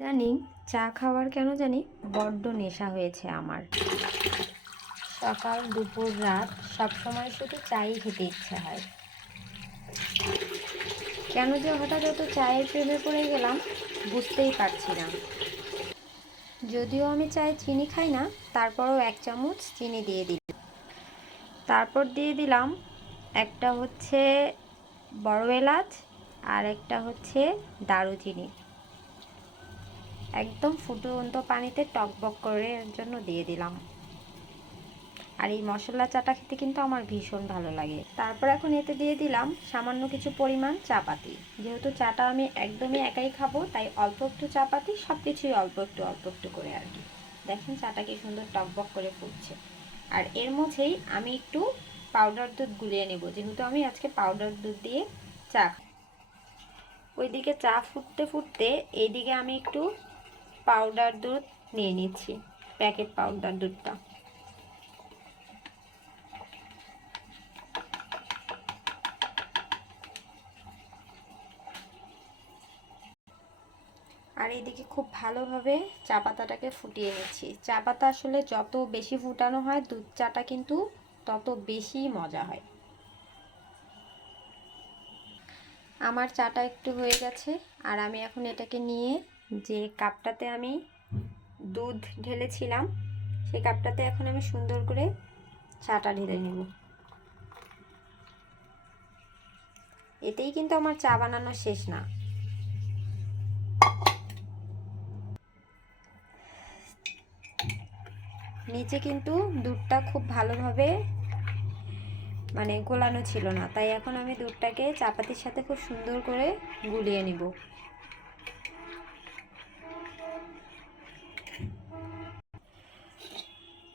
ইদানিং চা খাওয়ার কেন জানি বড্ড নেশা হয়েছে আমার। সকাল দুপুর রাত সবসময় শুধু চাই খেতে ইচ্ছে হয়। কেন যে হঠাৎ এত চায়ের প্রেমে পড়ে গেলাম বুঝতেই পারছি না। যদিও আমি চায়ে চিনি খাই না, তারপরও 1 চামচ চিনি দিয়ে দিলাম। তারপর দিয়ে দিলাম একটা হচ্ছে বড় এলাচ আর একটা হচ্ছে দারুচিনি। একদম ফুটন্ত পানিতে টকবক করে জন্য দিয়ে দিলাম। আর এই মশলা চাটা খেতে কিন্তু আমার ভীষণ ভালো লাগে। তারপর এখন এতে দিয়ে দিলাম সামান্য কিছু পরিমাণ চাপাতি। যেহেতু চাটা আমি একদমই একাই খাবো, তাই অল্প একটু চাপাতি, সব কিছুই অল্প একটু করে আর কি। দেখেন চাটা কি সুন্দর টকবক করে ফুটছে। আর এর মধ্যেই আমি একটু পাউডার দুধ গুলিয়ে নেব, যেহেতু আমি আজকে পাউডার দুধ দিয়ে চা। ওইদিকে চা ফুটতে ফুটতে এইদিকে আমি একটু পাউডার দুধ নিয়ে নিচ্ছি, প্যাকেট পাউডার দুধটা। আর এইদিকে খুব ভালোভাবে চা পাতাটাকে ফুটিয়ে নিচ্ছি। চা পাতা আসলে যত বেশি ফুটানো হয় দুধ চাটা কিন্তু তত বেশি মজা হয়। আমার চাটা একটু হয়ে গেছে, আর আমি এখন এটাকে নিয়ে যে কাপটাতে আমি দুধ ঢেলেছিলাম সেই কাপটাতে এখন আমি সুন্দর করে চাটা ঢেলে নেব। এতেই কিন্তু আমার চা বানানো শেষ না। নিচে কিন্তু দুধটা খুব ভালোভাবে গোলানো ছিল না, তাই এখন আমি দুধটাকে চাপাতির সাথে খুব সুন্দর করে গুলিয়ে নিব।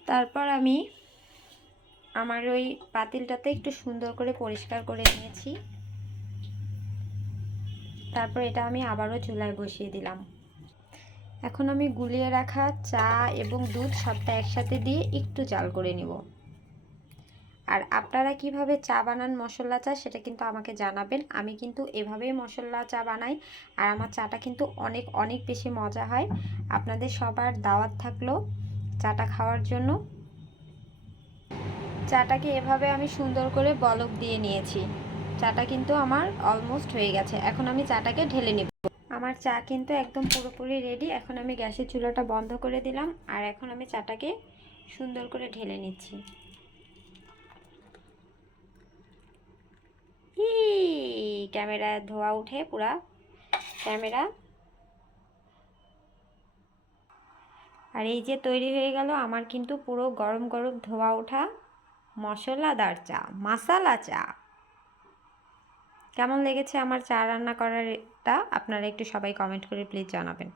তারপর আমি আমার ওই পাতিলটাতে একটু সুন্দর করে পরিষ্কার করে নিয়েছি। তারপর এটা আমি আবারও চুলায় বসিয়ে দিলাম। এখন আমি গুলিয়ে রাখা চা এবং দুধ সবটা একসাথে দিয়ে একটু জাল করে নিব। আর আপনারা কিভাবে চা বানান মশলা চা সেটা কিন্তু আমাকে জানাবেন। আমি কিন্তু এভাবেই মশলা চা বানাই, আর আমার চাটা কিন্তু অনেক অনেক বেশি মজা হয়। আপনাদের সবার দাওয়াত থাকলো চাটা খাওয়ার জন্য। চাটাকে এভাবে আমি সুন্দর করে বলক দিয়ে নিয়েছি। চাটা কিন্তু আমার অলমোস্ট হয়ে গেছে। এখন আমি চাটাকে ঢেলে নেব। আমার চা কিন্তু একদম পুরোপুরি রেডি। এখন আমি গ্যাসের চুলাটা বন্ধ করে দিলাম, আর এখন আমি চাটাকে সুন্দর করে ঢেলে নিচ্ছি। ক্যামেরা ধোয়া উঠে পুরা ক্যামেরা। আর এই যে তৈরি হয়ে গেল আমার কিন্তু পুরো গরম গরম ধোয়া ওঠা মশলাদার চা, মাসালা চা। কেমন লেগেছে আমার চা রান্না করার এটা আপনারা একটু সবাই কমেন্ট করে প্লিজ জানাবেন।